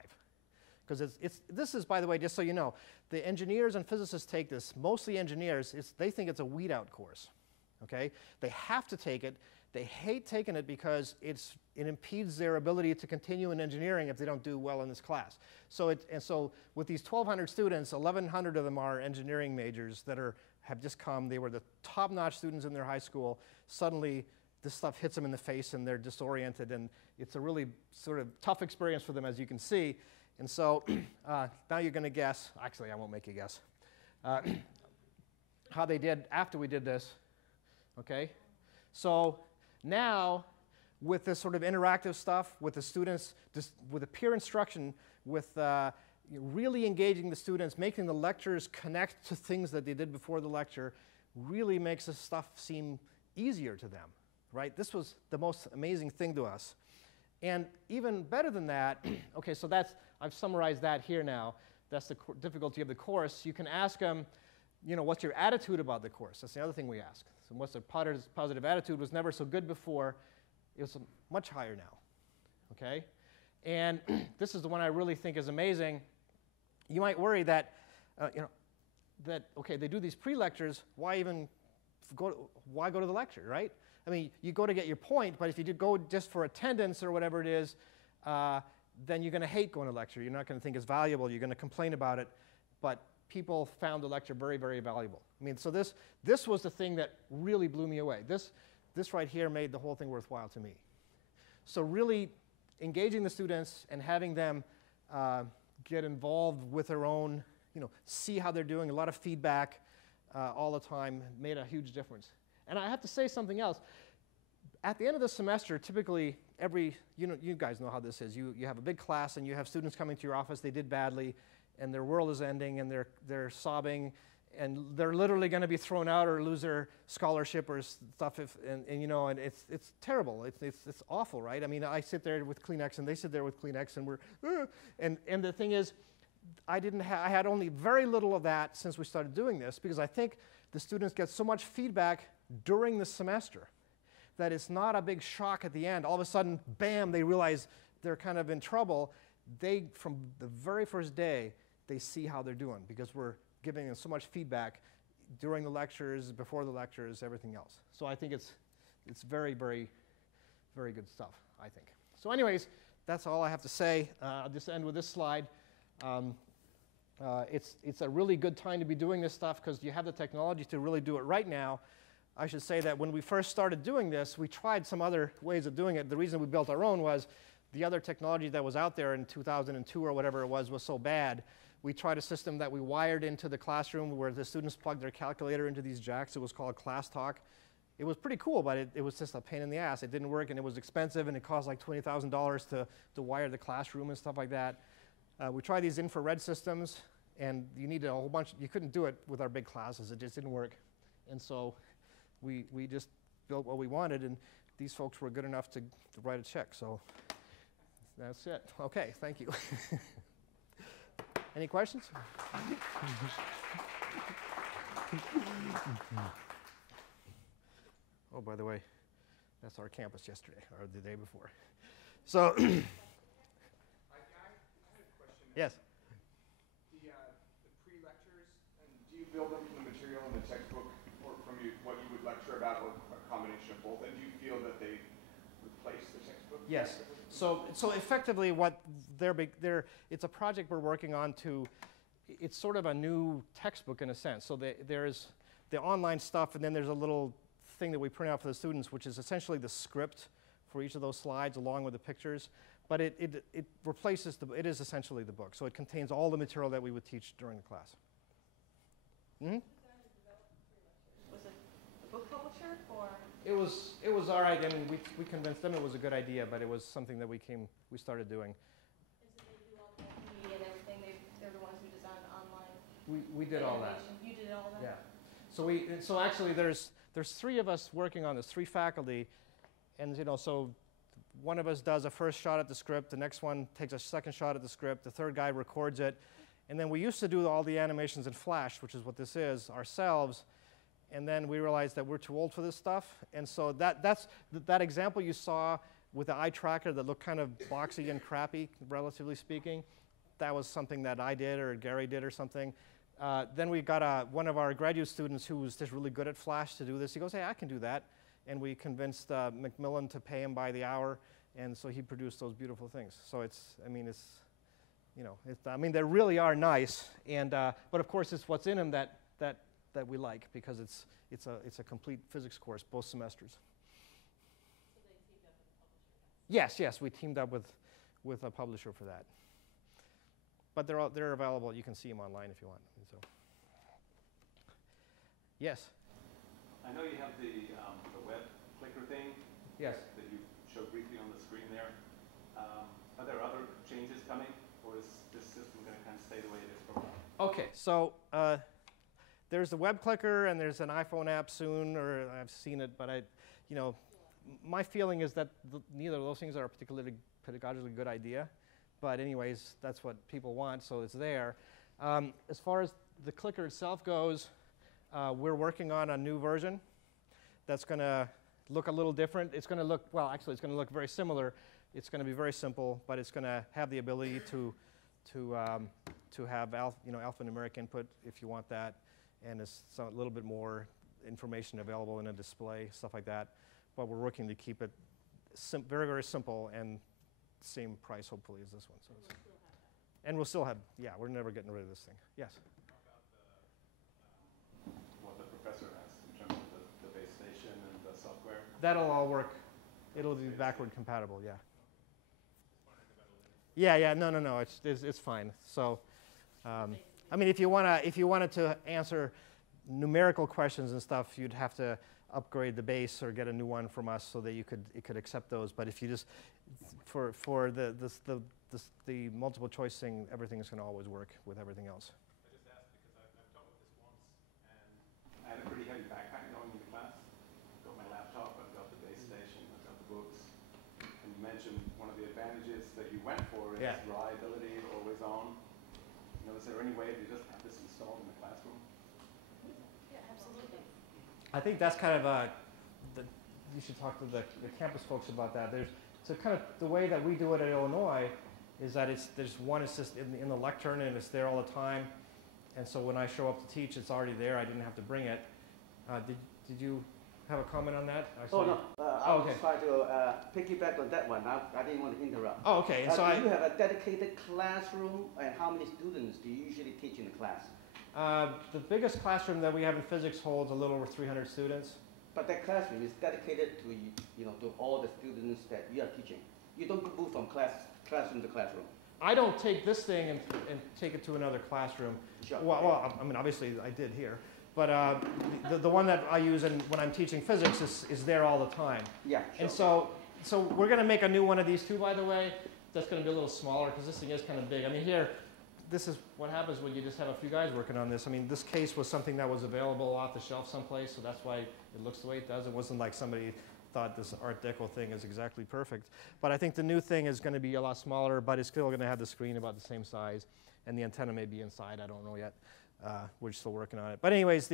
Because this is, by the way, just so you know, the engineers and physicists take this, mostly engineers, they think it's a weed-out course. Okay? They have to take it. They hate taking it because it impedes their ability to continue in engineering if they don't do well in this class. So with these 1,200 students, 1,100 of them are engineering majors that have just come. They were the top-notch students in their high school. Suddenly, this stuff hits them in the face, and they're disoriented, and it's a really sort of tough experience for them, as you can see. And so now you're going to guess. Actually, I won't make you guess. How they did after we did this. Okay? So now, with this sort of interactive stuff, with the students, with the peer instruction, with really engaging the students, making the lectures connect to things that they did before the lecture, really makes this stuff seem easier to them, right? This was the most amazing thing to us. And even better than that, okay, so I've summarized that here now. That's the difficulty of the course. You can ask them, what's your attitude about the course? That's the other thing we ask. So what's their positive attitude? Was never so good before. It's much higher now, okay? And this is the one I really think is amazing. You might worry that, okay, they do these pre-lectures. Why go to the lecture, right? I mean, you go to get your point, but if you go just for attendance or whatever it is, then you're going to hate going to lecture. You're not going to think it's valuable. You're going to complain about it. But people found the lecture very, very valuable. I mean, so this was the thing that really blew me away. This right here made the whole thing worthwhile to me. So really engaging the students and having them get involved with their own, see how they're doing, a lot of feedback all the time made a huge difference. And I have to say something else. At the end of the semester, typically you guys know how this is. You have a big class and you have students coming to your office, they did badly, and their world is ending and they're sobbing, and they're literally going to be thrown out or lose their scholarship or stuff, and it's terrible. It's awful, right? I mean, I sit there with Kleenex and they sit there with Kleenex, and and the thing is, I had only very little of that since we started doing this, because I think the students get so much feedback during the semester that it's not a big shock at the end. All of a sudden, bam, they realize they're kind of in trouble. From the very first day, they see how they're doing, because we're giving them so much feedback during the lectures, before the lectures, everything else. So I think it's very, very, very good stuff, I think. So anyways, that's all I have to say. I'll just end with this slide. It's a really good time to be doing this stuff because you have the technology to really do it right now. I should say that when we first started doing this, we tried some other ways of doing it. The reason we built our own was the other technology that was out there in 2002 or whatever it was so bad. We tried a system that we wired into the classroom where the students plugged their calculator into these jacks. It was called Class Talk. It was pretty cool, but it was just a pain in the ass. It didn't work, and it was expensive, and it cost like $20,000 to wire the classroom and stuff like that. We tried these infrared systems, and you needed a whole bunch. You couldn't do it with our big classes. It just didn't work. And so we just built what we wanted, and these folks were good enough to write a check. So that's it. Okay, thank you. Any questions? Oh, by the way, that's our campus yesterday, or the day before. So, I have a question. Yes. The pre-lectures, and do you build them from the material in the textbook, or from what you would lecture about, or a combination of both? And do you feel that they replace the textbook? Yes. So effectively, what it's a project we're working on it's sort of a new textbook in a sense. So there's the online stuff, and then there's a little thing that we print out for the students, which is essentially the script for each of those slides along with the pictures. But it replaces it is essentially the book. So it contains all the material that we would teach during the class. Mm-hmm. Was it the book publisher or? It was all right, and we convinced them it was a good idea, but it was something that we started doing. And so they do all the media and everything. They're the ones who design online. We did all that. You did all that. Yeah. So actually there's 3 of us working on this, 3 faculty, and so one of us does a first shot at the script, the next one takes a second shot at the script, the third guy records it, and then we used to do all the animations in Flash, which is what this is, ourselves. and then we realized that we're too old for this stuff. And so that example you saw with the eye tracker that looked kind of boxy and crappy, relatively speaking, that was something that I did or Gary did or something. Then we got one of our graduate students who was just really good at Flash to do this. He goes, hey, I can do that. And we convinced Macmillan to pay him by the hour, and so he produced those beautiful things. So they really are nice. And but of course, it's what's in them that we like, because it's a complete physics course, both semesters. So they teamed up with the publisher? Yes, we teamed up with a publisher for that. But they're available. You can see them online if you want. So, yes. I know you have the web clicker thing. Yes. That you showed briefly on the screen there. Are there other changes coming, or is this system going to kind of stay the way it is for a while? Okay, so there's the web clicker, and there's an iPhone app soon, or I've seen it, but my feeling is that neither of those things are a particularly pedagogically good idea. But anyways, that's what people want, so it's there. As far as the clicker itself goes, we're working on a new version that's going to look a little different. It's going to look, well, actually, it's going to look very similar. It's going to be very simple, but it's going to have the ability to have alphanumeric input if you want that, and it's a little bit more information available in a display, stuff like that. But we're working to keep it very, very simple and same price, hopefully, as this one. So we'll still have, yeah, we're never getting rid of this thing. Yes? How about what the professor has in terms of the base station and the software? That'll all work. It'll be backward compatible, yeah. Yeah, no, it's fine. So, I mean, if you wanted to answer numerical questions and stuff, you'd have to upgrade the base or get a new one from us so that it could accept those. But if you just for the multiple choice thing, everything is going to always work with everything else. I just asked because I've taught with this once, and I had a pretty heavy backpack going into class. I've got my laptop, I've got the base station, I've got the books. And you mentioned one of the advantages that you went for is reliability, always on. Is there any way to just have this installed in the classroom? Yeah, absolutely. I think that's kind of you should talk to the campus folks about that. So kind of the way that we do it at Illinois is that it's just in the lectern, and it's there all the time. And so when I show up to teach, it's already there. I didn't have to bring it. Did you have a comment on that? I was trying to piggyback on that one. I didn't want to interrupt. Oh, okay. So do you have a dedicated classroom, and how many students do you usually teach in the class? The biggest classroom that we have in physics holds a little over 300 students. But that classroom is dedicated to to all the students that you are teaching. You don't move from classroom to classroom. I don't take this thing and take it to another classroom. Sure. Well, I mean, obviously I did here. But the one that I use when I'm teaching physics is there all the time. Yeah, sure. And so we're going to make a new one of these too, by the way. That's going to be a little smaller because this thing is kind of big. I mean, here, this is what happens when you just have a few guys working on this. I mean, this case was something that was available off the shelf someplace, so that's why it looks the way it does. It wasn't like somebody thought this Art Deco thing is exactly perfect. But I think the new thing is going to be a lot smaller, but it's still going to have the screen about the same size, and the antenna may be inside. I don't know yet. We're still working on it. But anyways,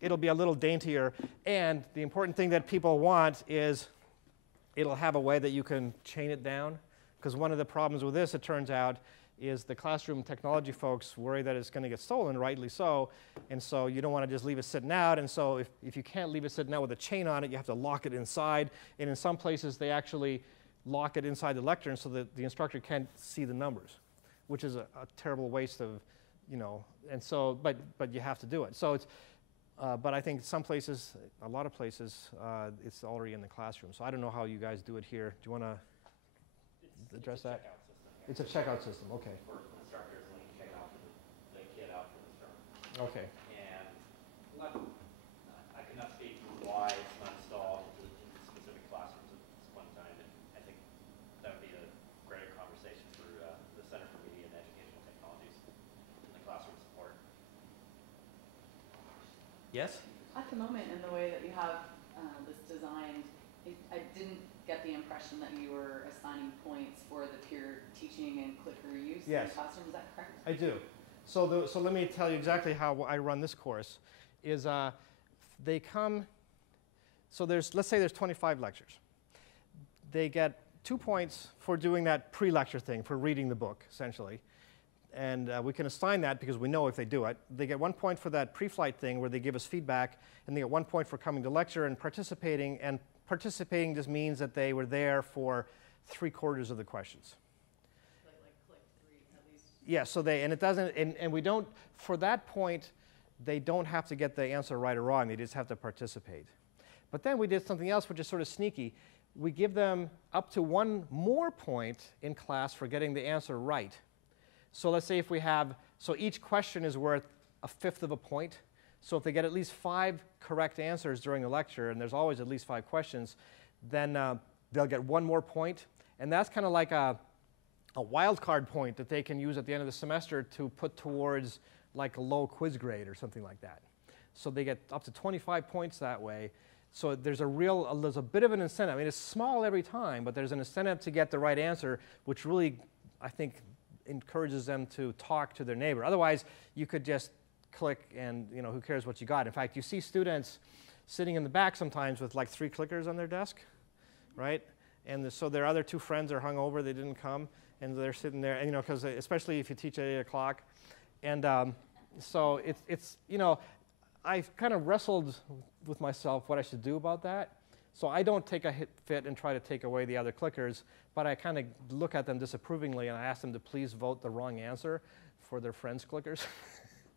it'll be a little daintier, and the important thing that people want is it'll have a way that you can chain it down, because one of the problems with this, it turns out, is the classroom technology folks worry that it's going to get stolen, rightly so, and so you don't want to just leave it sitting out, and so if you can't leave it sitting out with a chain on it, you have to lock it inside, and in some places they actually lock it inside the lectern so that the instructor can't see the numbers, which is a terrible waste of, and so, but you have to do it. So it's, but I think some places, a lot of places, it's already in the classroom. So I don't know how you guys do it here. Do you want to address that? It's a checkout system, okay. For instructors, when you check out the kid out for the term. Okay. And I cannot speak to why it's not installed into specific classrooms at this point in time. And I think that would be a greater conversation for the Center for Media and Educational Technologies and the classroom support. Yes? At the moment, in the way that you have this designed, I didn't get the impression that you were assigning points for the peer teaching and clicker use in the classroom. Is that correct? I do. So let me tell you exactly how I run this course. Is they come, so let's say there's 25 lectures. They get 2 points for doing that pre-lecture thing, for reading the book, essentially. And we can assign that because we know if they do it. They get 1 point for that pre-flight thing where they give us feedback, and they get 1 point for coming to lecture and participating. And participating just means that they were there for 3/4 of the questions. Like click 3 at least. Yeah, so and it doesn't, and we don't, for that point, they don't have to get the answer right or wrong. They just have to participate. But then we did something else which is sort of sneaky. We give them up to 1 more point in class for getting the answer right. So let's say if we have, so each question is worth 1/5 of a point. So if they get at least 5 correct answers during the lecture, and there's always at least 5 questions, then they'll get 1 more point. And that's kind of like a wild card point that they can use at the end of the semester to put towards like a low quiz grade or something like that. So they get up to 25 points that way. So there's a bit of an incentive. I mean, it's small every time, but there's an incentive to get the right answer, which really, I think, encourages them to talk to their neighbor. Otherwise, you could just click and, who cares what you got. In fact, you see students sitting in the back sometimes with like 3 clickers on their desk, right? And so their other 2 friends are hungover, they didn't come, and they're sitting there, and, because especially if you teach at 8 o'clock. And so it's I've kind of wrestled with myself what I should do about that. So I don't take a fit and try to take away the other clickers, but I kind of look at them disapprovingly and I ask them to please vote the wrong answer for their friends' clickers.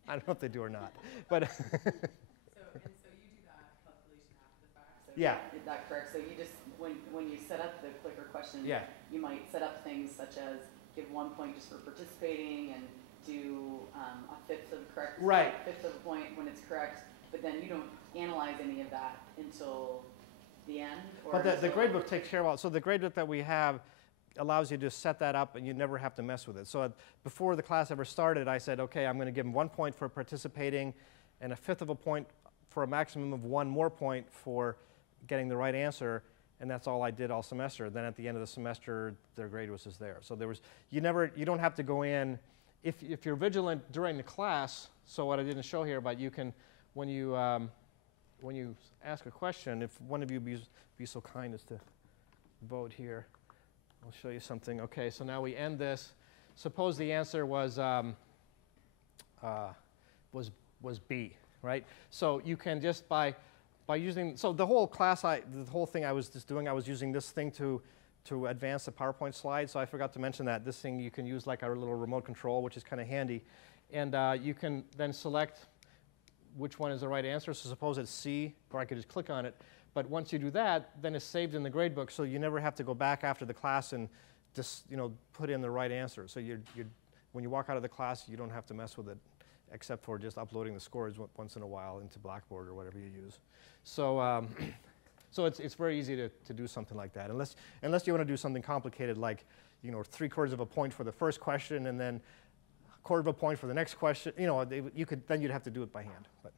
I don't know if they do or not, but So you do that calculation after the fact. So yeah. Is that correct? So you just when you set up the clicker question, Yeah. you might set up things such as give 1 point just for participating and do 1/5 of the correct, Right. 1/5 of a point when it's correct, but then you don't analyze any of that until the end? Or But the gradebook takes care of all. So the gradebook that we have allows you to set that up and you never have to mess with it. So before the class ever started, I said, okay, I'm going to give them 1 point for participating and 1/5 of a point for a maximum of 1 more point for getting the right answer. And that's all I did all semester. Then at the end of the semester, their grade was just there. So you don't have to go in. If you're vigilant during the class, so what I didn't show here, but you can, when you ask a question, if one of you be so kind as to vote here, I'll show you something. Okay, so now we end this. Suppose the answer was B, right? So you can just by using, so the whole class, the whole thing I was just doing, I was using this thing to advance the PowerPoint slide. So I forgot to mention that this thing you can use like our little remote control, which is kind of handy, and you can then select which one is the right answer. So suppose it's C, or I could just click on it. But once you do that, then it's saved in the gradebook, so you never have to go back after the class and just put in the right answer. So when you walk out of the class, you don't have to mess with it, except for just uploading the scores once in a while into Blackboard or whatever you use. So so it's very easy to do something like that, unless you want to do something complicated like 3/4 of a point for the first question and then 1/4 of a point for the next question. Then you'd have to do it by hand. But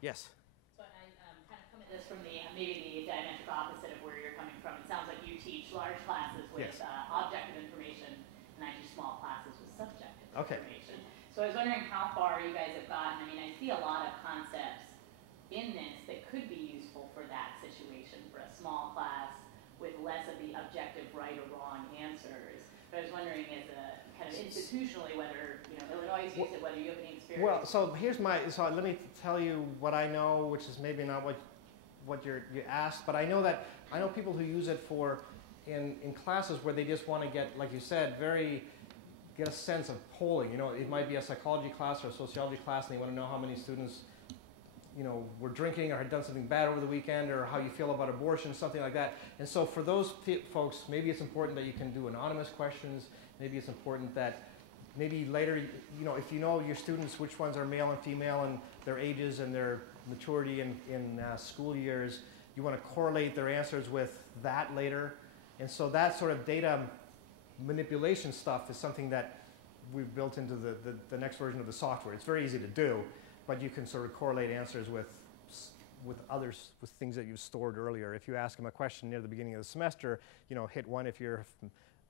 yes. So I kind of come at this from maybe the diametric opposite of where you're coming from. It sounds like you teach large classes with Yes. Objective information, and I teach small classes with subjective Okay. information. So I was wondering how far you guys have gotten. I mean, I see a lot of concepts in this that could be useful for that situation, for a small class with less of the objective right or wrong answers. But I was wondering, as a kind of institutionally, whether Illinois uses it, whether you have any experience. Well, so let me tell you what I know, which is maybe not what you asked, but I know people who use it in classes where they just want to get, like you said, get a sense of polling. It might be a psychology class or a sociology class, and they want to know how many students were drinking or had done something bad over the weekend, or how you feel about abortion, something like that. And so for those folks, maybe it's important that you can do anonymous questions. Maybe it's important that maybe later, if you know your students, which ones are male and female and their ages and their maturity in school years, you want to correlate their answers with that later. And so that sort of data manipulation stuff is something that we've built into the next version of the software. It's very easy to do, but you can sort of correlate answers with things that you've stored earlier. If you ask them a question near the beginning of the semester, hit 1 if you're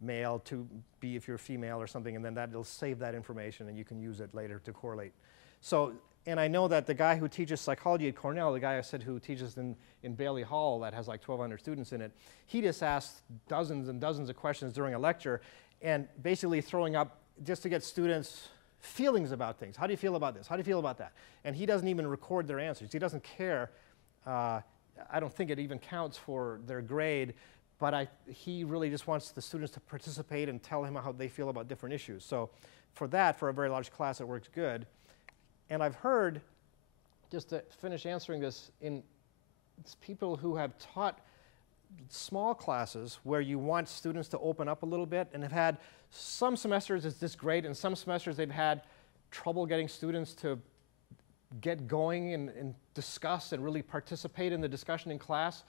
male, 2B if you're female or something, and then that'll save that information and you can use it later to correlate. So, and I know that the guy who teaches psychology at Cornell, the guy I said who teaches in Bailey Hall that has like 1,200 students in it, he just asked dozens and dozens of questions during a lecture and basically throwing up just to get students' feelings about things. How do you feel about this? How do you feel about that? And he doesn't even record their answers. He doesn't care. I don't think it even counts for their grade, but he really just wants the students to participate and tell him how they feel about different issues. So for that, for a very large class, it works good. And I've heard, just to finish answering this, it's people who have taught small classes where you want students to open up a little bit and have had some semesters it's this great, and some semesters they've had trouble getting students to get going and discuss and really participate in the discussion in class.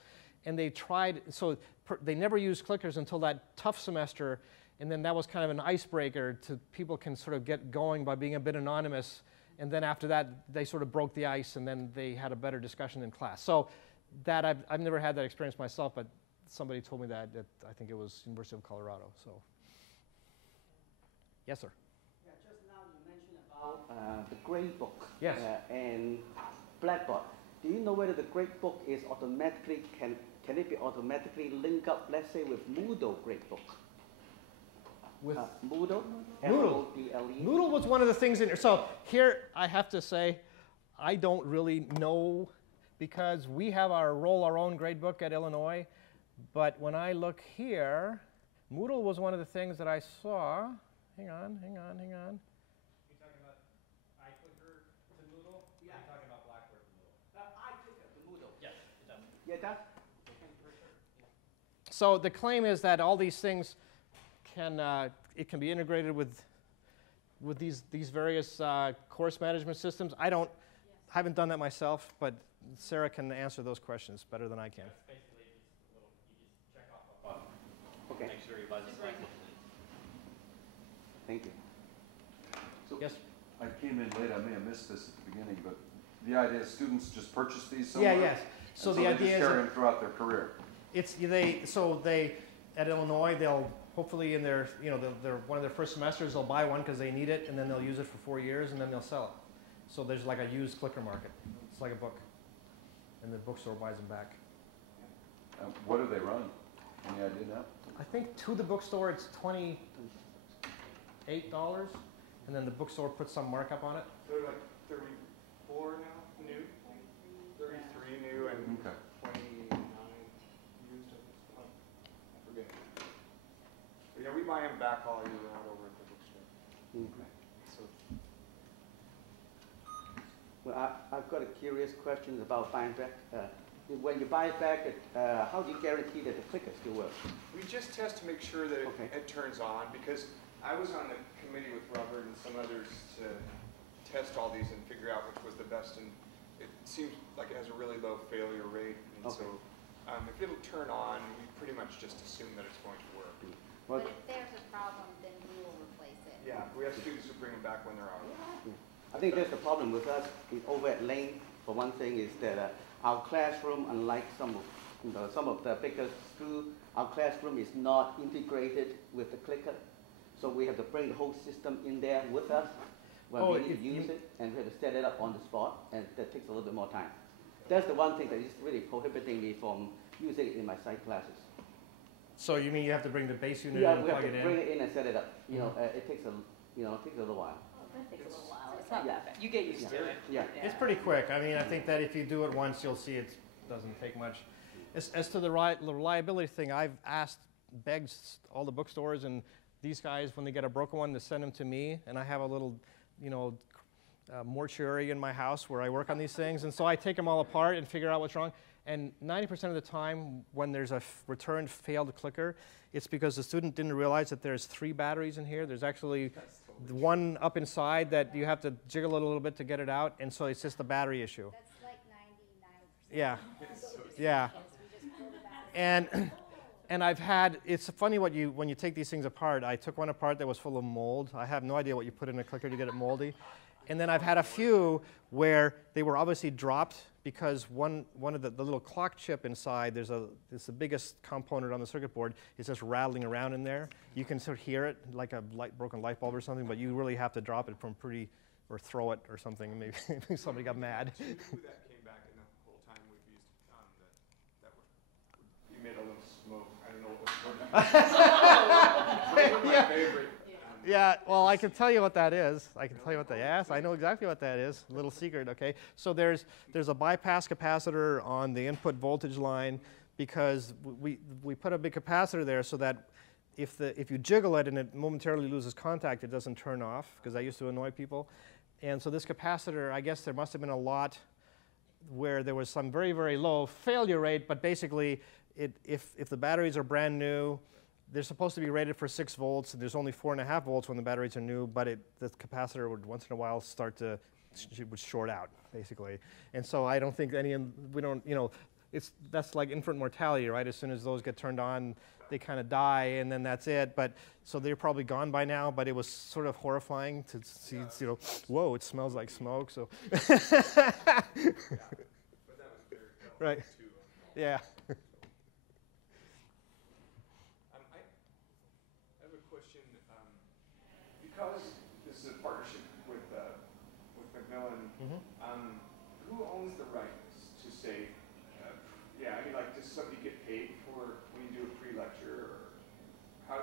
And they tried, so they never used clickers until that tough semester, and then that was kind of an icebreaker to people can sort of get going by being a bit anonymous. And then after that, they sort of broke the ice, and then they had a better discussion in class. So that I've never had that experience myself, but somebody told me that I think it was University of Colorado. So, yes, sir. Yeah, just now you mentioned about the grade book. Yes. And Blackboard. Do you know whether the grade book is automatically can it be automatically linked up, let's say, with Moodle gradebook? With Moodle? Moodle. Moodle was one of the things in here. So here I have to say I don't really know because we have our own gradebook at Illinois. But when I look here, Moodle was one of the things that I saw. Hang on. You're talking about iClicker to Moodle? Yeah. You're talking about Blackboard to Moodle? iClicker to Moodle. Yes, it does. Yeah, that's. So the claim is that all these things it can be integrated with these various course management systems. I haven't done that myself, but Sarah can answer those questions better than I can. That's basically just you just check off a button. Okay. Make sure your button's selected. Thank you. So Yes. I came in late. I may have missed this at the beginning, but the idea is students just purchase these somewhere? Yeah, yes. So the they idea just is carry them throughout their career. They at Illinois they'll hopefully in their their one of their first semesters they'll buy one because they need it, and then they'll use it for 4 years and then they'll sell it. So there's like a used clicker market. It's like a book, and the bookstore buys them back. What do they run? Any idea now? I think to the bookstore it's $28, and then the bookstore puts some markup on it. They're like 34 now, new? 33 new and Okay. 29 used. I forget. But yeah, we buy them back all year round over at the bookstore. Okay. So Well, I've got a curious question about buying back. When you buy it back, how do you guarantee that the clicker still works? we just test to make sure that Okay. it turns on, because I was on the committee with Robert and some others to test all these and figure out which was the best, and it seems like it has a really low failure rate, and Okay. so if it'll turn on, we pretty much just assume that it's going to work. Well, But if there's a problem, then we will replace it. Yeah, we have students who bring them back when they're out. I think that's the problem with us over at Lane. For one thing, is that our classroom, unlike some of the bigger schools, our classroom is not integrated with the clicker. So we have to bring the whole system in there with us when we need to use it, and we have to set it up on the spot, and that takes a little bit more time. That's the one thing that is really prohibiting me from using it in my psych classes. So you mean you have to bring the base unit Yeah, and we have plug to it bring in? it in and set it up. It takes a little while. That takes a little while. It's not that bad. You get used to it. Yeah. It's pretty quick. I mean, I think that if you do it once, you'll see it doesn't take much. As to the reliability thing, I've begged all the bookstores and these guys, when they get a broken one, to send them to me. And I have a little, mortuary in my house where I work on these things. And so I take them all apart and figure out what's wrong. And 90% of the time, when there's a returned failed clicker, it's because the student didn't realize that there's 3 batteries in here. There's actually one up inside that you have to jiggle it a little bit to get it out. And so it's just a battery issue. That's like 99%. Yeah. Yeah. And I've had, it's funny when you take these things apart. I took one apart that was full of mold. I have no idea what you put in a clicker to get it moldy. And then I've had a few where they were obviously dropped because one of the little clock chip inside, it's the biggest component on the circuit board, is just rattling around in there. You can sort of hear it like a broken light bulb or something, but you really have to drop it from or throw it or something. Maybe somebody got mad. Do you know who that came back in the whole time we've used you made a little smoke. I don't know what was my favorite. Yeah, well, I can tell you what that is. I can tell you what that is. Yes, I know exactly what that is. A little secret, okay? So there's a bypass capacitor on the input voltage line because we put a big capacitor there so that if you jiggle it and it momentarily loses contact, it doesn't turn off, because that used to annoy people. And so this capacitor, I guess there must have been a lot where there was some very, very low failure rate, but basically if the batteries are brand new, they're supposed to be rated for 6 volts, and there's only 4.5 volts when the batteries are new, but the capacitor would once in a while would short out, basically. And so I don't think that's like infant mortality, right? As soon as those get turned on, they kind of die, and then that's it. But so they're probably gone by now, but it was sort of horrifying to see, whoa, it smells like smoke, so. But that was very right. Too, yeah. I have a question. Because this is a partnership with Macmillan, who owns the rights to say, does somebody get paid for when you do a pre-lecture, or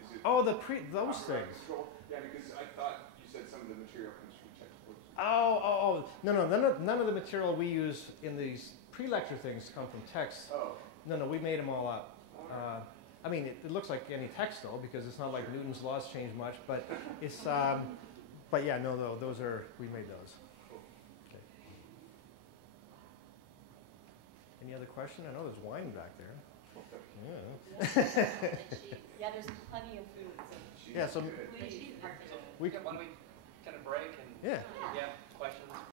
is it? Oh, those things. Control? Yeah, because I thought you said some of the material comes from textbooks. Oh, no, none of the material we use in these pre-lecture things come from text. Oh. No, we made them all up. I mean, it looks like any text, though, because it's not like Newton's laws change much, but it's, but yeah, no, we made those. Cool. Okay. Any other question? I know there's wine back there. Yeah. Yeah, there's plenty of food. So yeah, so please, why don't we kind of break and yeah. yeah.